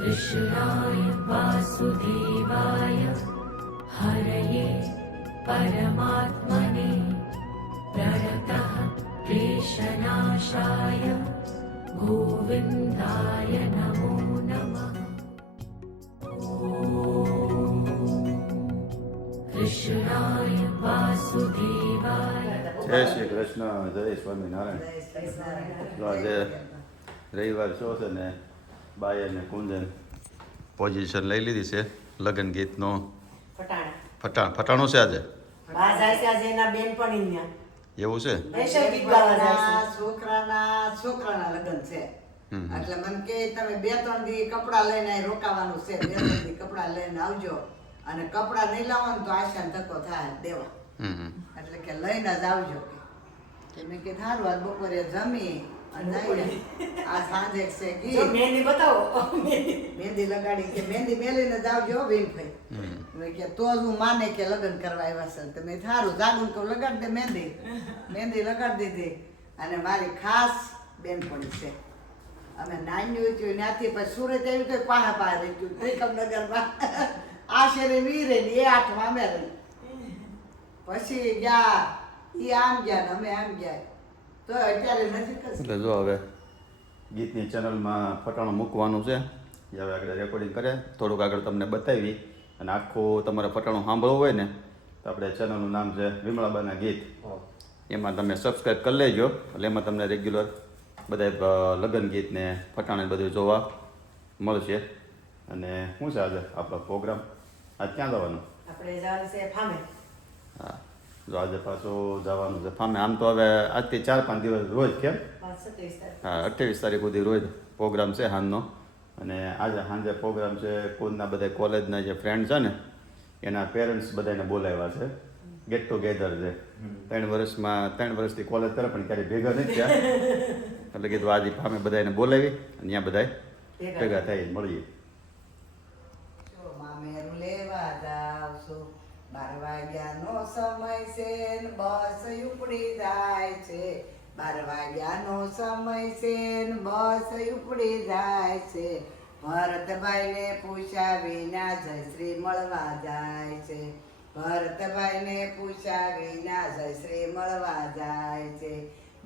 कृष्णाय वासुदेवाय हरये परमात्मने प्रणतः क्लेशनाशाय गोविन्दाय नमो नमः। कृष्णाय वासुदेवाय। જય શ્રી કૃષ્ણ, જય સ્વામિનારાયણ। તો આજે રવિવાર છો છે ને બાય અને કુંજન પોઝિશન લઈ લીધી છે લગ્ન ગીતનો ફટાણું છે આજે એવું છે છોકરાના લગ્ન છે એટલે મને કે તમે 2-3 દી કપડા લઈને રોકાવાનું છે, 2-3 દી કપડા લઈને આવજો અને કપડા નહીં લાવવાનું તો આશાને ધક્કો થાય દેવા એટલે કે લઈને જ આવજો કે મેં કીધું સારું આજ બપોરે જમી અને આ સાંજે છે ગીત મહેંદી બતાવો મહેંદી લગાડી કે મહેંદી મેલીને જ આવજો વીનભાઈ મેં કે તો જ હું માને કે લગ્ન કરવા આવ્યા છે તો મેં સારું જાગું કહું લગાડી દે મહેંદી લગાડી દીધી અને મારી ખાસ બેનપણી છે અમે નાની હોય ત્યાંથી પછી સુરત આવ્યું તો પાહા રહી ગયું ત્રિકમનગરમાં આ શેરે વીરે ને એ 8 અમે રહી પછી ગયા એ આમ ગયા ને અમે આમ ગયા તો અત્યારે નથી એટલે જો હવે ગીતની ચેનલમાં ફટાણું મૂકવાનું છે જે હવે આગળ રેકોર્ડિંગ કરે થોડુંક આગળ તમને બતાવી અને આખું તમારે ફટાણું સાંભળવું હોય ને તો આપણે ચેનલનું નામ છે વિમળાબાના ગીત, એમાં તમે સબસ્ક્રાઈબ કરી લેજો એટલે એમાં તમને રેગ્યુલર બધા લગ્ન ગીત ને ફટાણે બધું જોવા મળશે. અને શું છે આજે આપણો પ્રોગ્રામ? આજ ક્યાં જવાનું? આપણે જવાનું છે ફામે. હા, જો આજે પાછું જવાનું છે ફામે. આમ તો હવે આજથી 4-5 દિવસ રોજ કેમ? હા, 28 તારીખ સુધી રોજ પ્રોગ્રામ છે સાંજનો. અને આજે સાંજે પ્રોગ્રામ છે કોઈના બધા કોલેજના જે ફ્રેન્ડ છે ને એના પેરેન્ટ્સ બધાને બોલાવ્યા છે, ગેટ ટુગેધર છે. 3 વર્ષથી કોલેજ કરે પણ ક્યારેય ભેગા નથી થયા એટલે કીધું આજે ફામે બધાને બોલાવી અને ત્યાં બધા ભેગા થઈ મળીએ. મામેરું લેવા જાવ છું 12 વાગ્યાનો સમય છે ને બસ ઉપડી જાય છે, 12 વાગ્યાનો સમય છે ને બસ ઉપડી જાય છે, ભરતભાઈને પૂછ્યા વિના જયશ્રી મળવા જાય છે, ભરતભાઈને પૂછ્યા વિના જયશ્રી મળવા જાય છે,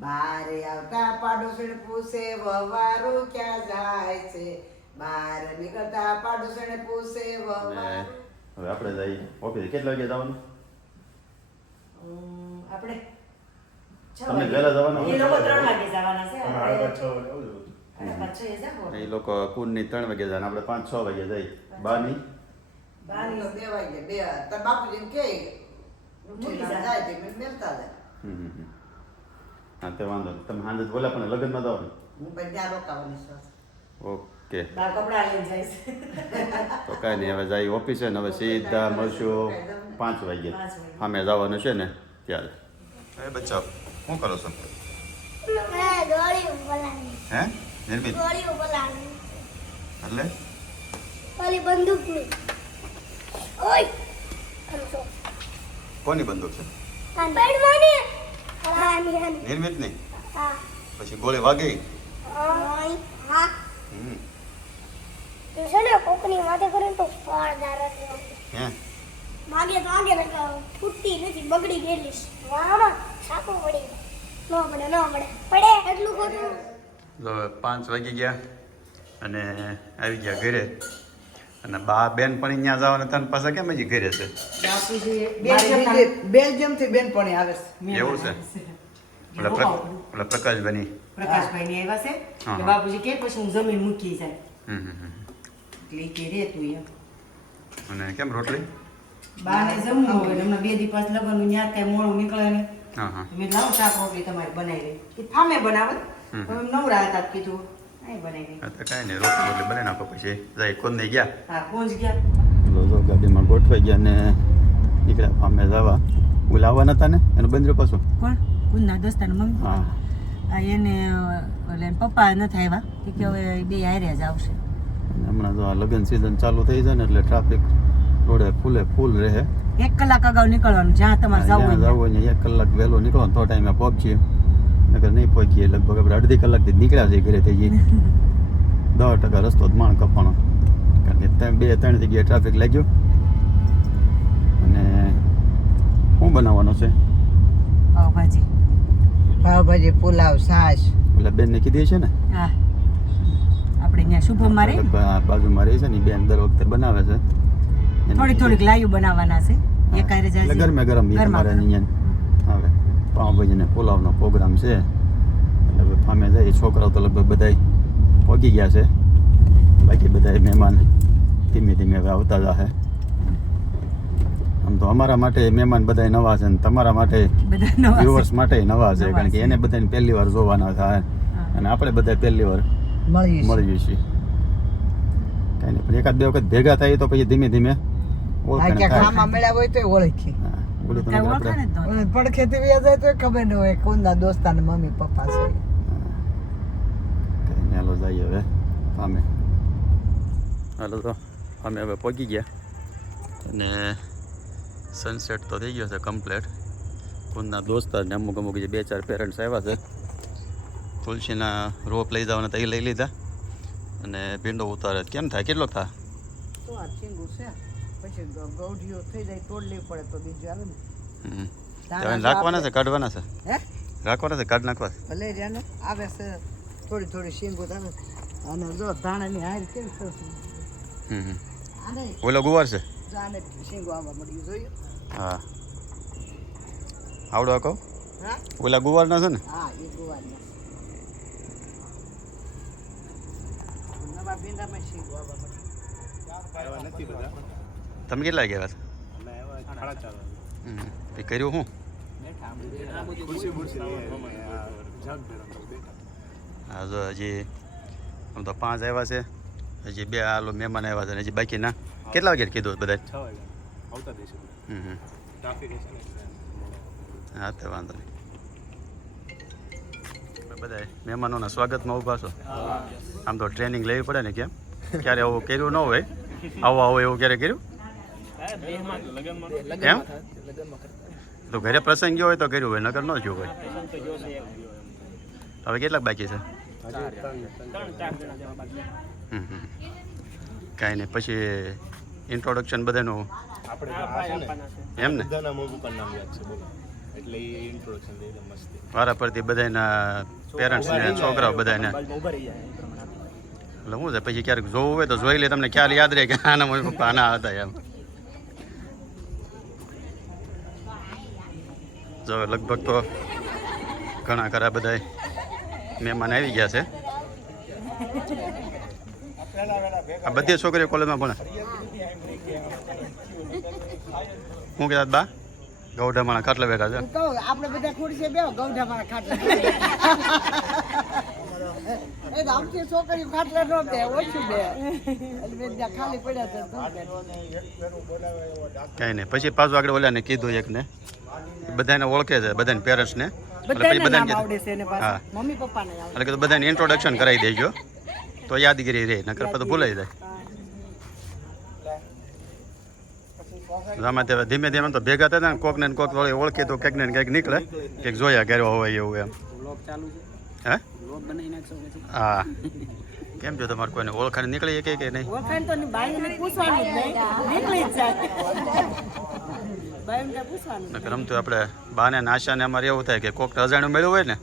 બારે આવતા પાડોશી પૂછે વવારું ક્યાં જાય છે, બહાર નીકળતા પાડોશી પૂછે વવારું. હવે આપણે જઈએ ઓફિસ. કેટલા વાગે જવાનું? આપણે તમે વહેલા જવાના? એ લોકો 3 વાગે જવાના છે, એ લોકો કુંડની 3 વાગે જાય, આપણે 5-6 વાગે જઈએ. બાની 2 વાગે તાર બાપુજી કે જાય તે મને મેલતા જાય. હા, તે વાંધો નહીં. તમે સાંજે બોલા પણ લગ્નમાં જવાનું? હું પછી ત્યાં રોકાવાની છું. ઓકે, કપડા લઈને જાય તો કાંઈ નહીં. હવે જઈએ ઓફિસે ને હવે સીધા મળશું 5 વાગે. સામે જવાનું છે ને ત્યારે. એ બચ્ચા શું કરો છો? હે નિર્મિત એટલે ઓલી બંદૂકની. ઓય કોની બંદૂક છે? બેડમાંની. નિર્મિત ની? હા. પછી ગોળી વાગી? હા. તું છે ને કોકની વાતે કરે તો ફળદાર હતી. હે માગે તો આગે લગાવ ફૂટતી નથી, બગડી ગયેલી. વાહ સાકો પડી ન પડે પડે એટલું ખોટું. 5 વાગી ગયા અને આવી ગયા ઘરે. અને બા બેન પણ અહીંયા જવાના તને પાછા કેમ હજી ઘરે છે? બેલ્જિયમ થી બેનપણી આવે છે. એવું છે? ઓલા પ્રકાશભાઈ પ્રકાશભાઈ ને આવ્યા છે કે બાપુજી કે પછી હું જમીન મૂકી જાય એટલે કે રે તું એમ. અને કેમ રોટલી? બાને જમવું હોય હમણાં 2 દી પાછ લગનનું ન્યા ત્યાં મોડું નીકળે ને મેં લાવ શાક રોટલી તમારે બનાવી દે ફામે બનાવત તમે નવરા હતા કીધું અહીં બનાવી દે. તો કાંઈ નહીં, રોટલી બનાવી નાખો. પછી જાય કોણ નહીં ગયા? હા કોંજ ગયા. ગાડીમાં ગોઠવાઈ ગયા ને નીકળ્યા ફામે જવા. ઓલા આવવાના હતા ને એનું બંધ પાછું. કોણ? કુંજના દોસ્તાને મમ્મી. હા, એને એટલે પપ્પા નથી આવ્યા કે હવે 2 હારે જ આવશે. હમણાં જો આ લગ્ન સિઝન ચાલુ થઈ જાય ને એટલે ટ્રાફિક રોડે ફૂલ રહે. 1 કલાક અગાઉ નીકળવાનું જ્યાં તમારે જવું હોય ને 1 કલાક વહેલો નીકળો તો ટાઈમે પહોંચીએ, નકર નહીં પહોંચીએ. લગભગ આપણે અડધી કલાકથી નીકળ્યા છીએ ઘરે થઈ જઈએ. 10% રસ્તો જ માણ કપવાનો. કારણ કે 2-3 જગ્યાએ ટ્રાફિક લાગ્યું. અને શું બનાવવાનું છે? પાવભાજી. પાવભાજી, પુલાવ, છાશ. ઓલા બેનને કીધી છે ને? હા, આપણે અહીંયા શુભમમાં રહી બાજુમાં રહી છે ને, બેન દર વખતે બનાવે છે. થોડીક લાઈવ બનાવવાના છે. એક હારે જાય એટલે ગરમે ગરમ અમારે અહીંયા હવે પાવભાજી ને પુલાવનો પ્રોગ્રામ છે. એટલે હવે ફામે જાય. છોકરાઓ તો લગભગ બધાય પહોંચી ગયા છે. બાકી બધા મહેમાન ધીમે ધીમે હવે આવતા જશે. આમ તો અમારા માટે મહેમાન બધા નવા છે ને તમારા માટે વ્યુઅર્સ માટે નવા છે. કારણ કે એને બધાને પહેલી વાર જોવાના થાય અને આપણે બધા પહેલી વાર મળીએ છીએ. કઈ નહીં, પણ એકાદ બે વખત ભેગા થાય તો પછી ધીમે ધીમે મળ્યા હોય તો ઓળખી. પડખેથી વ્યા જાય તો ખબર ન હોય કોના દોસ્તાને મમ્મી પપ્પા છે. હાલો જઈએ હવે અમે. હાલો તો અમે હવે પહોંચી ગયા અને સનસેટ તો થઈ ગયો છે કમ્પ્લીટ. કોના દોસ્તાર ને અમુક જે 2-4 પેરેન્ટ્સ આવ્યા છે. તુલસીના રોપ લઈ જવાના તો એ લઈ લીધા અને ભીંડો ઉતારે. કેમ થાય? કેટલોક થાય? તો આ ચીંગું છે પછી ગૌઢીઓ થઈ જાય તોડ લેવી પડે તો બીજું આવે ને. રાખવાના છે કાઢવાના છે? હે, રાખવાના છે કાઢ નાખવા? ભલે રહ્યા આવે છે થોડી શીંગું આવે. અને જો ધાણાની હાર કેમ થશે? આને ઓલો ગુવાર છે? આને શીંગું આવવા મળ્યું જોયું? હા, આવડો કહો. હા, ઓલા ગુવારના છે ને? હા, એ ગુવારના નવા ભીંડામાં શીંગું આવવા મળ્યું. તમે કેટલા ગયા હતા? કર્યું શું? હા, જો હજી આમ તો 5 આવ્યા છે. હજી 2 આલો મહેમાન આવ્યા છે ને હજી બાકી ના. કેટલા વાગે કીધું બધા? 6 વાગે. હા, તે વાંધો નહીં. બધા મહેમાનોના સ્વાગતમાં ઊભા છો. આમ તો ટ્રેનિંગ લેવી પડે ને. કેમ ક્યારે આવું કર્યું ન હોય? આવો એવું ક્યારે કર્યું? એમ તો ઘરે પ્રસંગ ગયો હોય તો કર્યું હોય, નગર ન થયું હોય. હવે કેટલાક બાકી છે? કાંઈ નહીં, પછી ઇન્ટ્રોડક્શન બધાનું એમ ને વારા પરથી બધાના પેરેન્ટ્સને છોકરાઓ બધાને એટલે શું છે પછી ક્યારેક જોવું હોય તો જોઈ લે. તમને ખ્યાલ યાદ રહે કે આના મમ્મી પપ્પા આના હતા એમ. જો લગભગ તો ઘણા ખરા બધા મહેમાન આવી ગયા છે. આ બધી છોકરીઓ કોલેજમાં ભણે. શું કહેતા બા? ગૌઢામાણા ખાટલા બેઠા છે. આપણે બધા ખુરશી બેહો, ગૌઢામાણા ખાટલા. એ તો આમથી છોકરીઓ ખાટલા ન બે, ઓછું બે. એટલે ખાલી પડ્યા છે. કઈ નહીં, પછી પાછું આગળ ઓલાને કીધું એકને, બધાને ઓળખે છે, બધાને પેરેન્ટ્સને. હા, મમ્મી પપ્પાને એટલે કીધું બધાને ઇન્ટ્રોડક્શન કરાવી દેજો તો યાદગીરી રહે, નકર પછી ભૂલાઈ જાય. આમાં તે ધીમે ધીમે તો ભેગા થતા ને કોક ને કોક ઓળખી તો કંઈક ને કંઈક નીકળે, કંઈક જોયા કરવા હોય એવું એમ. હે? હા, કેમ છો તમારે કોઈને ઓળખાણ નીકળી કે નહીં? ઓળખાણ તો બાઈને પૂછવાનું જ નહીં, નીકળી જ જાય. બાઈને પૂછવાનું. રમતું આપણે બાને નાશાને અમારે એવું થાય કે કોક અજાણ્યું મળ્યું હોય ને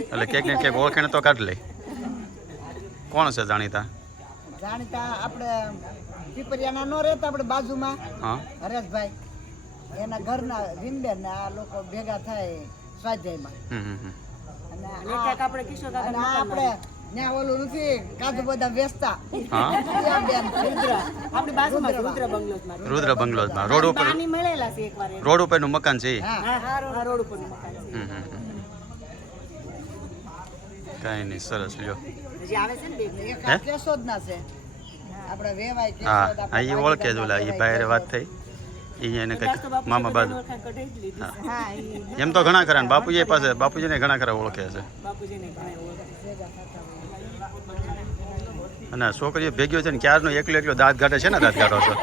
એટલે ક્યાંક ને ક્યાંક ઓળખાણ તો કાઢ લે. કોણ છે જાણીતા? જાણીતા આપણે પીપરિયાના નો રહેતા આપણે બાજુમાં હરેશભાઈ, એના ઘરના વિનબેન ને આ લોકો ભેગા થાય સ્વાધ્યાયમાં. અને આપણે ત્યાં ઓલું નથી કાજુ બધા વેચતા રુદ્ર બંગલોઝમાં રોડ ઉપરનું મકાન છે. કઈ નહીં, સરસ લ્યો. કેશોદ ના છે આપણે વેવાય. હા, એ ઓળખે જ ઓલા એ બહાર વાત થઈ એને કંઈક મામા બાજુ. એમ તો ઘણા ખરા બાપુજી પાસે, બાપુજીને ઘણા ખરા ઓળખે છે. અને છોકરીઓ ભેગ્યો છે ને ક્યારનો એકલો દાંત કાઢે છે ને, દાંત કાઢો છો.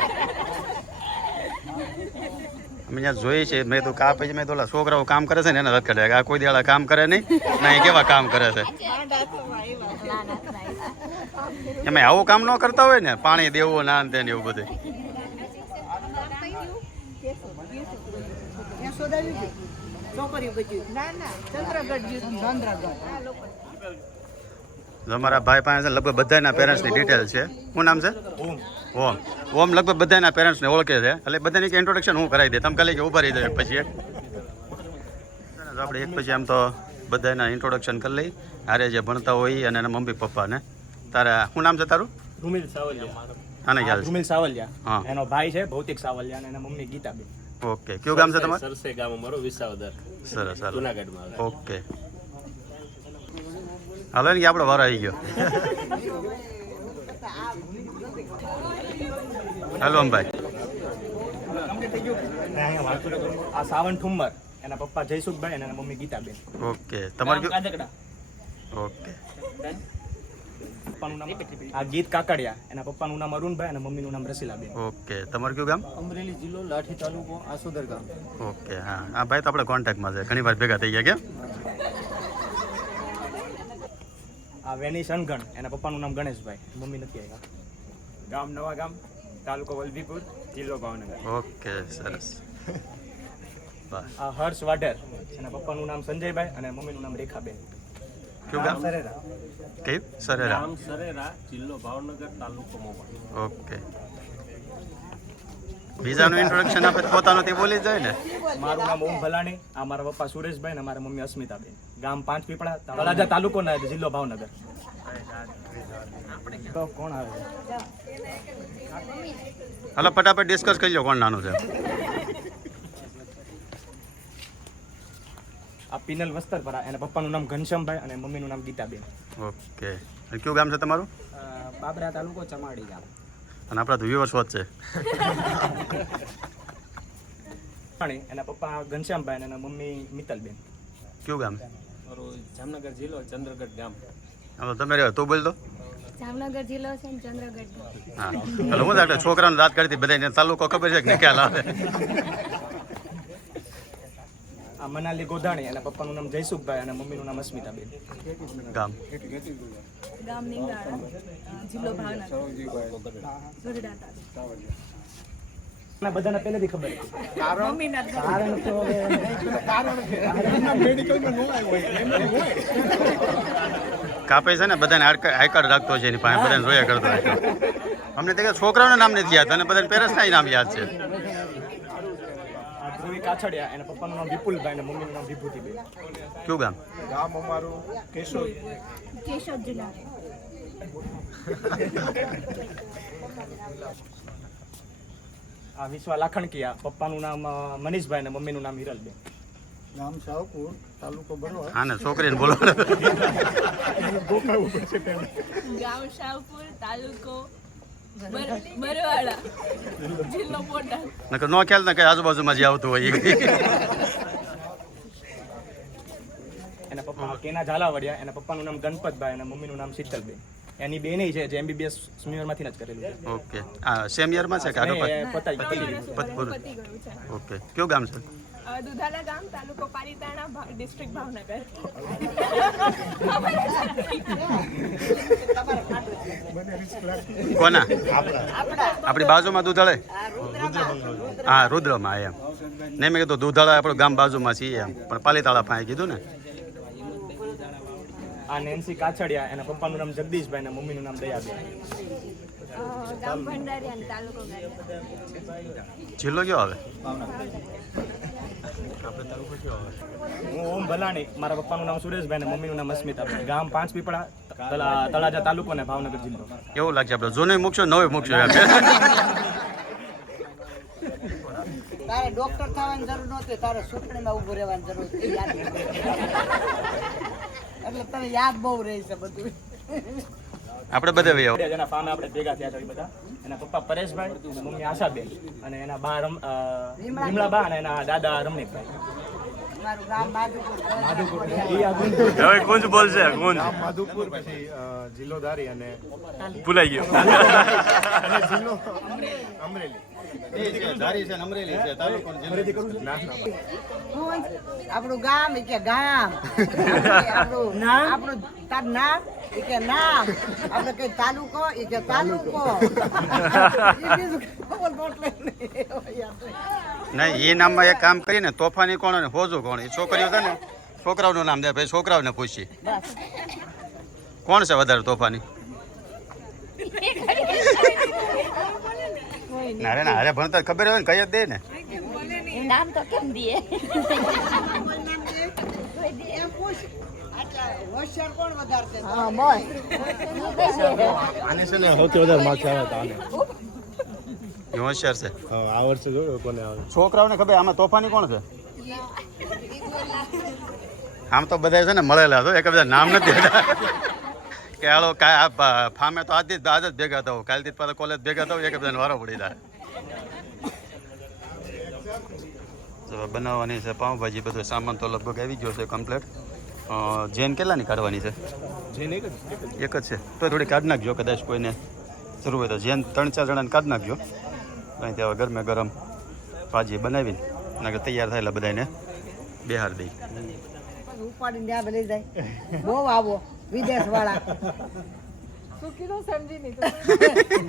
અમે ત્યાં જોઈએ છે. મેં તો કા પછી મેં તો ઓલા છોકરાઓ કામ કરે છે ને એના દાંત કાઢે. આ કોઈ દાડા કામ કરે નહીં ના, એ કેવા કામ કરે છે. એમાં આવું કામ ન કરતા હોય ને, પાણી દેવું ના ને એવું બધું. અમારા ભાઈ પાસે લગભગ બધાના પેરેન્ટ્સની ડિટેલ છે. શું નામ છે? ઓમ. ઓમ લગભગ બધાના પેરેન્ટ્સને ઓળખે છે, એટલે બધાની ઇન્ટ્રોડક્શન હું કરાવી દે. તમે ખાલી કે ઉભા રહી જાય પછી આપણે એક પછી આમ તો બધાના ઇન્ટ્રોડક્શન કરી લઈ. હારે જે ભણતા હોય અને એના મમ્મી પપ્પાને. તારા શું નામ છે તારું? રૂમિલ સાવલિયા. આને ખ્યાલ છે? રૂમિલ સાવલિયા. હા. એનો ભાઈ છે ભૌતિક સાવલિયા અને એના મમ્મી ગીતાબેન. ઓકે. કયું ગામ છે તમારું? સરસે ગામ અમારો વિસાવદર, સરસ. હાલો. જુનાગઢમાં આવે. ઓકે. હાલો ને કે આપણો વારો આવી ગયો. હાલો ભાઈ. આ સાવન ઠુમ્મર, એના પપ્પા જયસુખભાઈ અને એના મમ્મી ગીતાબેન. ઓકે. તમારું કયું? કાદકડા. ઓકે. પપ્પાનું નામ આ ગીત કાકડિયા, એના પપ્પાનું નામ અરુણભાઈ અને મમ્મીનું નામ રસીલાબેન. ઓકે. તમારું કયું ગામ? અમરેલી જિલ્લો, લાઠી તાલુકો, આસોદર ગામ. ઓકે. હા, આ ભાઈ તો આપણે કોન્ટેક્ટમાં છે, ઘણી વાર ભેગા થઈ ગયા. કેમ? આ વેની સનગણ, એના પપ્પાનું નામ ગણેશભાઈ, મમ્મી નથી આવ્યા. ગામ નવા ગામ, તાલુકો વલભીપુર, જિલ્લો ભાવનગર. ઓકે. સરસ. વાહ. આ હર્ષ વાઢેર, એના પપ્પાનું નામ સંજયભાઈ અને મમ્મીનું નામ રેખાબેન. કયું ગામ? સરેરા. કયું? સરેરા. ગામ સરેરા, જિલ્લો ભાવનગર, તાલુકો મોવા. ઓકે. બીજાનું ઇન્ટ્રોડક્શન આપે પોતાનું તે બોલી જાય ને. મારું નામ ઓમ ભલાણી, આ મારા પપ્પા સુરેશભાઈ અને મારા મમ્મી અસ્મિતાબેન. ગામ પાંચ પીપળા, તળાજા તાલુકો ને જિલ્લો ભાવનગર. તો કોણ આવે? હાલો ફટાફટ ડિસ્કસ કરી લો કોણ નાનું છે. આ પિનલ વસ્તરપરા, એના પપ્પાનું નામ ઘનશ્યામભાઈ અને મમ્મીનું નામ ગીતાબેન. ઓકે. અને કયું ગામ છે તમારું? બાબરા તાલુકો, ચમાડી ગામ. અને આપણા તો વ્યુઅર્સ વોચ છે. એના પપ્પા ઘનશ્યામભાઈ અને એના મમ્મી મિત્તલબેન. કયું ગામ? મારું જામનગર જિલ્લો, ચંદ્રગઢ ગામ. હાલો તમે રહ્યો તું બોલ દો. જામનગર જિલ્લો છે ને ચંદ્રગઢ. હા. ચાલો હું આપણે છોકરાને દાંત કાઢતી બધાને તાલુકો ખબર છે કે ખ્યાલ આવે? આ મનાલી ગોધાણી, એના પપ્પાનું નામ જયસુખભાઈ અને મમ્મીનું નામ અસ્મિતાબેન. ગામ? ગામ નિંગાળા, જિલ્લો ભાવનગર, ગઢડા તાલુકો. બધાને પહેલેથી ખબર હતી. મમ્મીના કારણ તો કાપે છે ને બધાને આઈ કાર્ડ રાખતો છે એની પાસે, બધાને જોયા કરતો હોય. અમને તો છોકરાઓના નામ નથી યાદ અને બધાને પેરેન્ટ્સના નામ યાદ છે. ધ્રુવી કાછડિયા, એના પપ્પાનું નામ વિપુલભાઈ અને મમ્મીનું નામ વિભૂતિબેન. કયું ગામ? ગામ અમારું કેશોદ. કેશોદ જિલ્લા. આ વિશ્વા લાખણકિયા, પપ્પાનું નામ મનીષભાઈ અને મમ્મીનું નામ હિરલબેન. ગામ શાહપુર, તાલુકો બરોડા. હા ને છોકરીને બોલો. ગામ શાહપુર, તાલુકો બરવાડા, જિલ્લો બોટાદ. નકર નો ખ્યાલ ને કઈ આજુબાજુમાં જે આવતું હોય એ. એના પપ્પા કેના ઝાલાવાડિયા, એના પપ્પાનું નામ ગણપતભાઈ અને મમ્મીનું નામ શીતલબેન. એની બેની છે જે MBBS સ્મીયરમાંથી જ કરેલું છે. ઓકે. આ સેમ યરમાં છે કે આગળ એ પતાઈ ગયું. પતી ગયું છે. ઓકે. કયું ગામ છે? દુધાલા ગામ, તાલુકો પાલીતાણા, ડિસ્ટ્રિક્ટ ભાવનગર. કોના? આપણી બાજુમાં દુધાળે? હા, રુદ્રમાં એમ. નહીં મેં કીધું દુધાળા આપણું ગામ બાજુમાં છીએ એમ, પણ પાલીતાણા પાસે કીધું ને. આ નેન્સી કાછડિયા, એના પપ્પાનું નામ જગદીશભાઈ અને મમ્મીનું નામ દયાબેન. ગામ ભંડારી અને તાલુકો ગાંધીનગર. જિલ્લો કયો આવે? હું ઓમ ભલાણી, મારા પપ્પાનું નામ સુરેશભાઈ અને મમ્મીનું નામ અસ્મિતાબેન. ગામ પાંચ પીપળા, તળાજા તાલુકો અને ભાવનગર જિલ્લો. એવું લાગશે આપણે જૂનું મૂકશો નવું મૂકશો. તારે ડોક્ટર થવાની જરૂર નહોતી, તારે સુખણીમાં ઊભું રહેવાની જરૂર હતી. એટલે તને યાદ બહુ રહે છે બધું. આપણે બધે ભાઈ જેના ફામે આપણે ભેગા થયા છે બધા. એના પપ્પા પરેશભાઈ, મમ્મી આશાબેન અને એના બા વિમળાબા અને એના દાદા રમણીકભાઈ. મારું ગામ માધુપુર. હવે ગુંજ બોલશે ગુંજ. ગામ માધુપુર, પછી જિલ્લો ધારી અને ભૂલાઈ ગયો. જિલ્લો અમરેલી. આપણું ગામ કે ગામ આપણું તાર નામ એ કે નામ આપણે કઈ તાલુકો એ કે તાલુકો નહીં એ નામમાં એક કામ કરીને તોફાની કોણ અને હોજુ કોણ એ છોકરીઓ છે ને છોકરાઓનું નામ દે ભાઈ છોકરાઓને પૂછી કોણ છે વધારે તોફાની ના રે ના અરે ભણતર ખબર હોય ને કઈ જ દે ને નામ તો કેમ દીએ હોશિયાર કોણ વધારે છે આને છે ને સૌથી વધારે માર્ક્સ આવ્યા હતા આને એ હોશિયાર છે આ વર્ષે જોયો કોને આવે છોકરાઓને ખબર આમાં તોફાની કોણ છે આમ તો બધા છે ને મળેલા તો એક બધા નામ નથી કે હાલો ફામે તો આજ જ ભેગા થવું કાલથી પાછા કોલેજ ભેગા થવું એક બધાને વારો પડી જાય બનાવવાની છે પાઉંભાજી બધો સામાન તો લગભગ આવી ગયો છે કમ્પ્લીટ જેન કેટલાની કાઢવાની છે એક જ છે તો થોડી કાઢ નાખજો કદાચ કોઈને જરૂર હોય તો જેન 3-4 જણાને કાઢ નાખજો અહીં ત્યાં ગરમે ગરમ ભાજી બનાવીને નાખે તૈયાર થાય એટલે બધાને બેહાર દઈ ઉપાડીને ત્યાં લઈ જાય બહુ આવો વિદેશ વાળા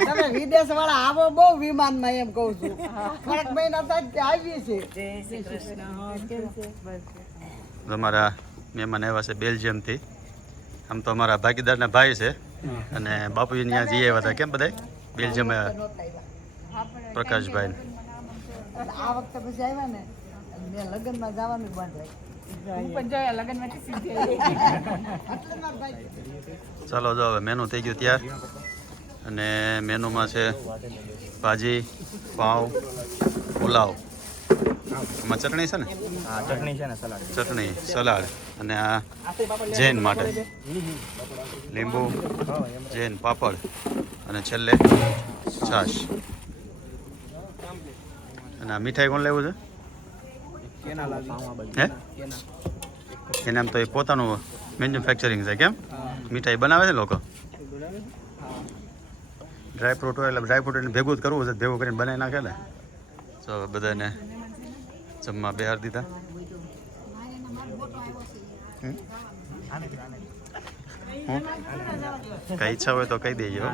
તમે વિદેશ વાળા આવો બહુ વિમાનમાં એમ કહું છું થોડાક મહિના થાય આવીએ છીએ અમારા મહેમાન આવ્યા છે બેલ્જિયમથી આમ તો અમારા ભાગીદારના ભાઈ છે અને બાપુજી ત્યાં જઈ આવ્યા હતા કેમ બધા બેલ્જિયમ પ્રકાશભાઈ આ વખતે પછી આવ્યા ને મેં લગ્નમાં જવાનું બંધ ચાલો જો હવે મેનુ થઈ ગયું તૈયાર અને મેનુમાં છે ભાજી પાઉં પુલાવ આમાં ચટણી છે ને હા ચટણી છે ને સલાડ ચટણી સલાડ અને આ જૈન માટે લીંબુ જૈન પાપડ અને છેલ્લે છાશ અને આ મીઠાઈ કોણ લેવું છે હે એને આમ તો એ પોતાનું મેન્યુફેક્ચરિંગ છે કેમ મીઠાઈ બનાવે છે લોકો ડ્રાયફ્રૂટ હોય એટલે ડ્રાયફ્રૂટ એને ભેગું જ કરવું છે ભેગું કરીને બનાવી નાખે ને તો બધાને જમવા બેહાર દીધા કઈ ઈચ્છા હોય તો કહી દેજો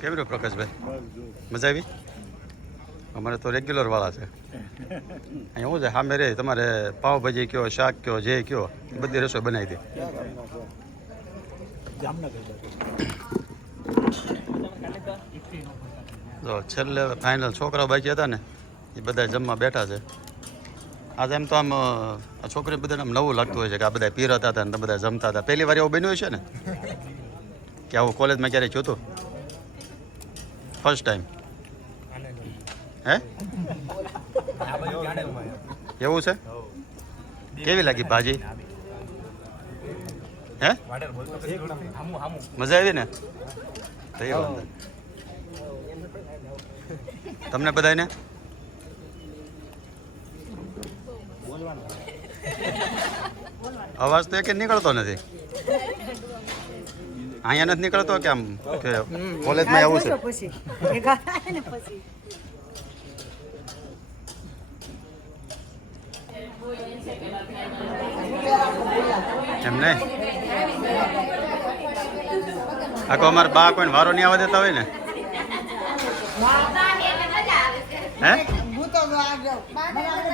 કેમ રહ્યો પ્રકાશભાઈ મજા આવી અમારે તો રેગ્યુલર વાળા છે અહીંયા શું છે સામે રે તમારે પાવભાજી કયો શાક કયો જે કયો બધી રસોઈ બનાવી દે જો છેલ્લે ફાઇનલ છોકરાઓ બાકી હતા ને એ બધા જમવા બેઠા છે આજે એમ તો આમ આ છોકરી બધાને આમ નવું લાગતું હોય છે કે આ બધા પીરતા હતા ને બધા જમતા હતા પહેલી વાર એવું બન્યું છે ને કે આવું કોલેજમાં ક્યારેય જોતું ફર્સ્ટ ટાઈમ હે એવું છે કેવી લાગી ભાજી હે મજા આવી ને તો એ વાંધો તમને બધાને અવાજ તો એક નીકળતો નથી અહીંયા નથી નીકળતો કે આમ કે કોલેજમાં આવું છે એમ નહીં આખો અમારે બા કોઈને વારો નહીં આવવા દેતા હોય ને હે હું તો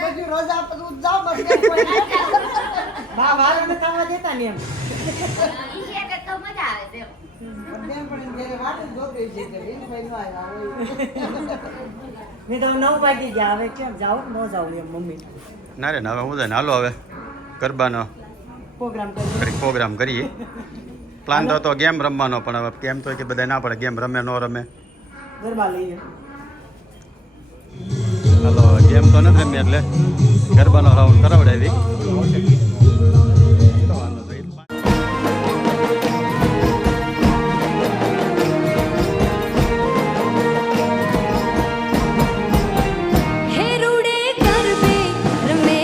બધી રોજ આપું જાવ બસ બા વાળ ને થવા દેતા ને એમ મેં તો 9 વાગી ગયા હવે કેમ જાવ ન જાવ એમ મમ્મી ના રે ના હવે હું જાય હાલો હવે ગરબાનો પ્રોગ્રામ કરીએ પ્લાન તો હતો ગેમ રમવાનો પણ હવે કેમ તો કે બધા ના પડે ગેમ રમે ન રમે ગરબા લઈએ હાલો ગેમ તો નથી રમી એટલે ગરબાનો રાઉન્ડ કરાવડાવી હે રૂડે ગરબે રમે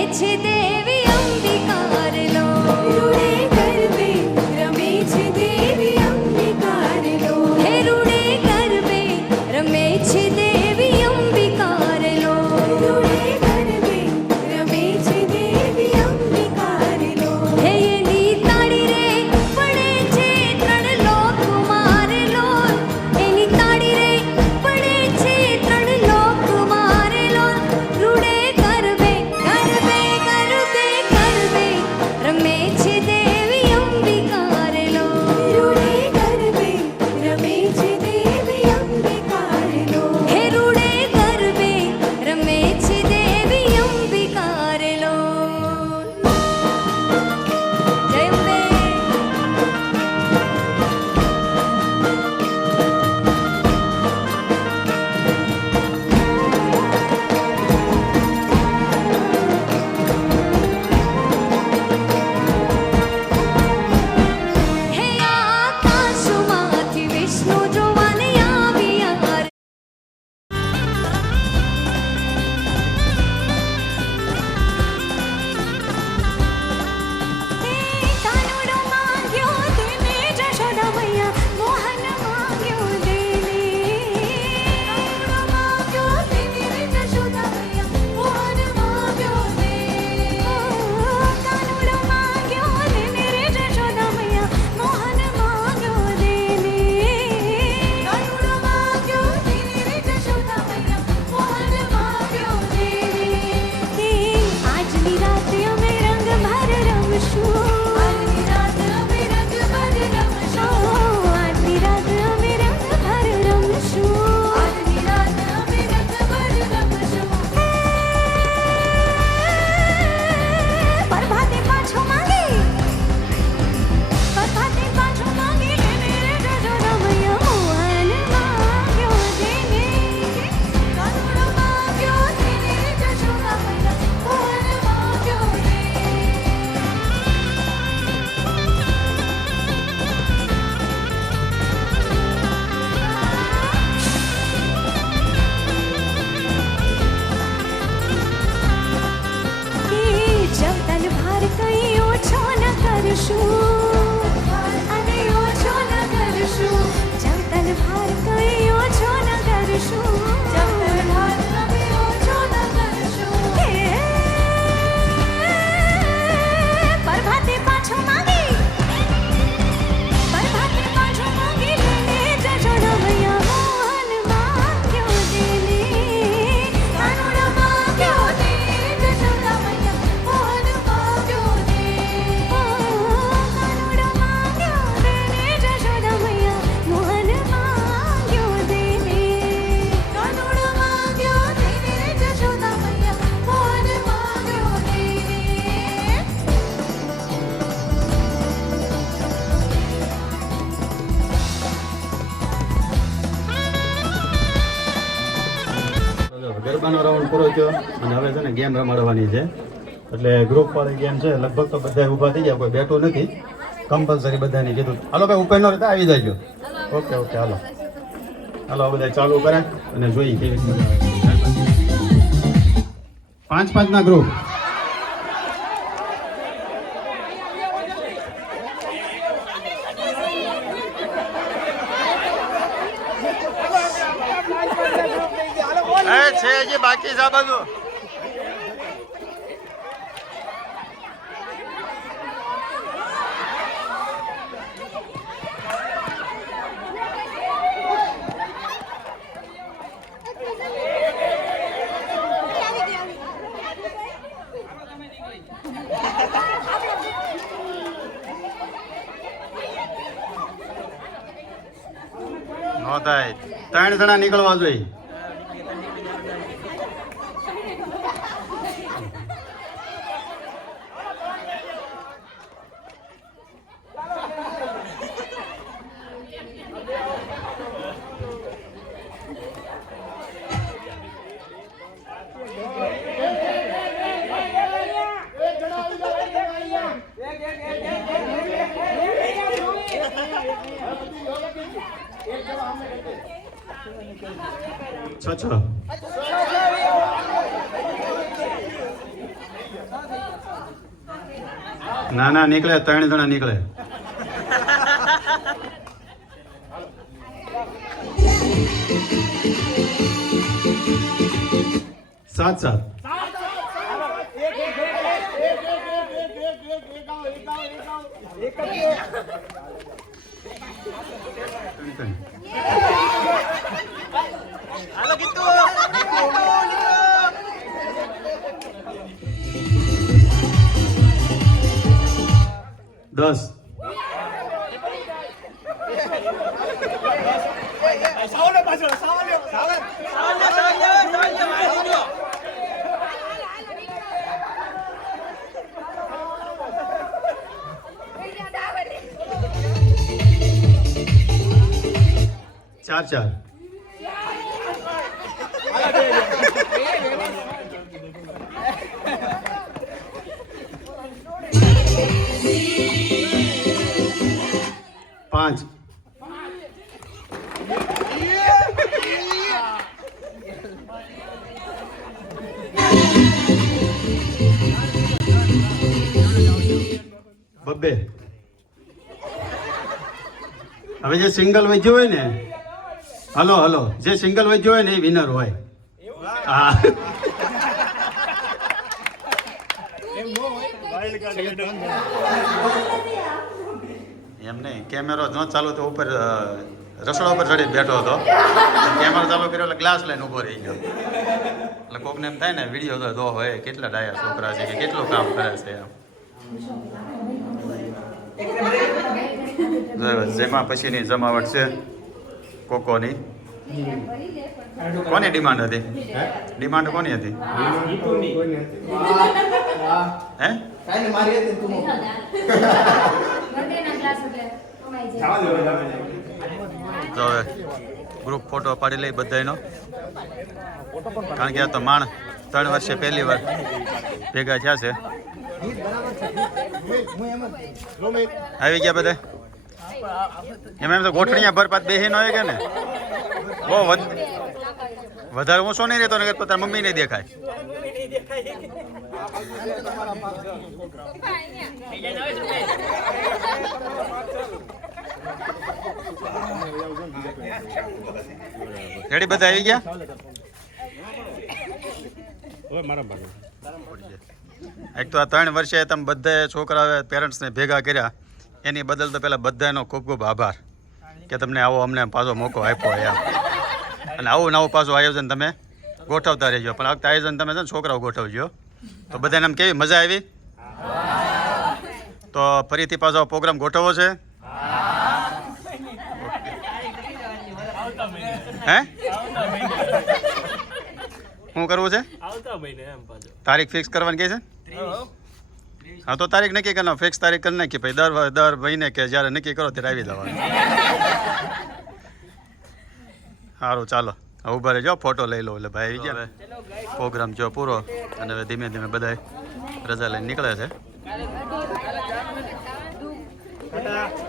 પૂરો થયો અને હવે છે ને ગેમ રમાડવાની છે. એટલે ગ્રુપ વાળી ગેમ છે. લગભગ તો બધા ઊભા થઈ ગયા, કોઈ બેઠું નથી. કમ્પલસરી બધાને કીધું હાલો ભાઈ ઉપર નો રહેતા આવી જાય. ઓકે ઓકે હાલો હાલો બધા ચાલુ કરે અને જોઈએ કેવી મજા આવે. 5-5 ના ગ્રુપ. છે હજી બાકી છે આ બાજુ. નો થાય 3 જણા નીકળવા જોઈએ. છ ના ના નીકળે 3 જણા નીકળે. સાત સાત હાલો ગીતુ 10 સાવલે પાછળ સાવલે ચાર ચાર. પાંચ. બબ્બે. હવે જે સિંગલ વજ્યો હોય ને હલો હલો જે સિંગલ વજ્યો હોય ને એ વિનર હોય. હા એમ નહીં કેમેરો ન ચાલુ તો ઉપર રસોડા ઉપર ચડી બેઠો હતો. કેમેરો ચાલુ કર્યો એટલે ગ્લાસ લઈને ઊભો રહી ગયો. એટલે કોકને એમ થાય ને વિડીયો તો હોય કેટલા ડાયા છોકરા છે કે કેટલું કામ કરે છે એમ. જેમાં પછીની જમાવટ છે કોકોની. કોની ડિમાન્ડ હતી? ડિમાન્ડ કોની હતી? હે તો ગ્રુપ ફોટો પાડી લઈ બધાનો. કારણ કે આ તો માણ 3 વર્ષે પહેલી વાર ભેગા થયા છે. આવી ગયા બધા. એમાં એમ તો ગોઠણીયા ભર પાત બેસી ન હોય કે ને બહુ વધારે ઊંચો નહીં રહેતો ને તારા મમ્મી નહીં દેખાય. રેડી બધા આવી ગયા? એક તો આ 3 વર્ષે તમે બધા છોકરાઓએ પેરેન્ટ્સને ભેગા કર્યા એની બદલ તો પહેલાં બધાનો ખૂબ ખૂબ આભાર કે તમને આવો અમને પાછો મોકો આપ્યો એમ. અને આવું નવું પાછું આયોજન તમે ગોઠવતા રહેજો. પણ આ વખતે આયોજન તમે છે ને છોકરાઓ ગોઠવજો તો બધાને આમ કેવી મજા આવી? તો ફરીથી પાછો પ્રોગ્રામ ગોઠવવો છે? હે શું કરવું છે? તારીખ ફિક્સ કરવાની કહે છે? હા તો તારીખ નક્કી કરવાનો. ફિક્સ તારીખ કરી નાખી ભાઈ. દર મહિને કે જ્યારે નક્કી કરો ત્યારે આવી જવાનું. સારું ચાલો ઉભા રહેજો ફોટો લઈ લો એટલે ભાઈ આવી ગયા પ્રોગ્રામ જો પૂરો અને હવે ધીમે ધીમે બધા રજા લઈને નીકળે છે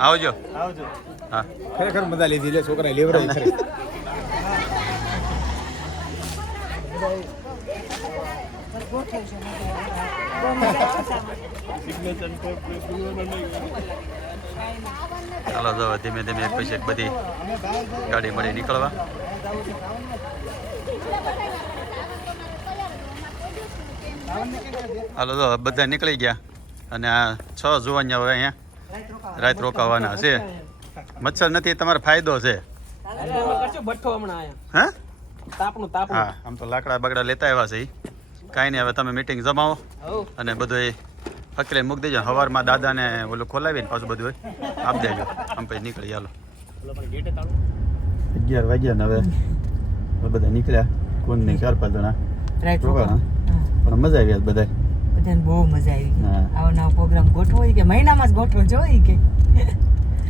આવજો આવજો હા ખરેખર મજા લીધી લે છોકરા લેવડાવી ખરી ચાલો જો ધીમે ધીમે એક પછી એક બધી ગાડી મળી નીકળવા હાલો તો બધા નીકળી ગયા અને આ 6 જુવાનિયા હવે અહીંયા રાત રોકાવાના છે મચ્છર નથી તમારો ફાયદો છે હા હા આમ તો લાકડા બગડા લેતા આવ્યા છે ઈ. કાંઈ નહીં હવે તમે મીટિંગ જમાવો અને બધું એ ફકરે મૂકી દેજો સવારમાં દાદાને ઓલું ખોલાવીને પાછું બધું આપી દેજો આમ પછી નીકળી ચાલો 11 વાગ્યા ને હવે બધા નીકળ્યા કોણ નહીં 4-5 જણા રોકાણા પણ મજા આવી આજ બધા બધાને બહુ મજા આવી હા. આવો નવો પ્રોગ્રામ ગોઠવો કે મહિનામાં જ ગોઠવો જોઈ કે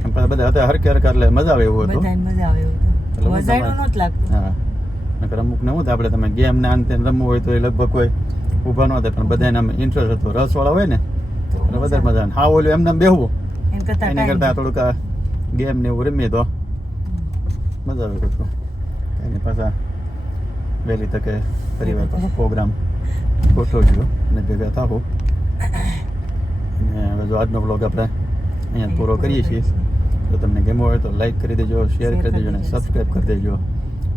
એમ પણ બધા હતા હરકે હરકા એટલે મજા આવે એવું હતું બધાને મજા આવે એવું એટલે હું વજાયણું નહોતું લાગતું હા નકર અમુક ને શું આપણે તમે ગેમ ને આને તેને રમવું હોય તો એ લગભગ કોઈ ઊભા ન થાય પણ બધાને આમ ઇન્ટરેસ્ટ હતો રસવાળા હોય ને એટલે વધારે મજા આવે હા ઓલું એમને બેહવું એમ કરતા એની કરતાં થોડુંક ગેમ ને એવું રમીએ તો મજા આવે કશું કાંઈ નહીં પાછા વહેલી તકે પરિવાર પાછો પ્રોગ્રામ ગોઠવજો અને ભેગા થાવો અને હવે જો આજનો બ્લોગ આપણે અહીંયા પૂરો કરીએ છીએ તો તમને ગમ્યો હોય તો લાઈક કરી દેજો શેર કરી દેજો અને સબસ્ક્રાઈબ કરી દેજો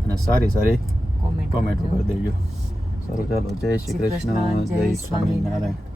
અને સારી સારી કોમેન્ટો કરી દેજો સારું ચાલો જય શ્રી કૃષ્ણ જય સ્વામિનારાયણ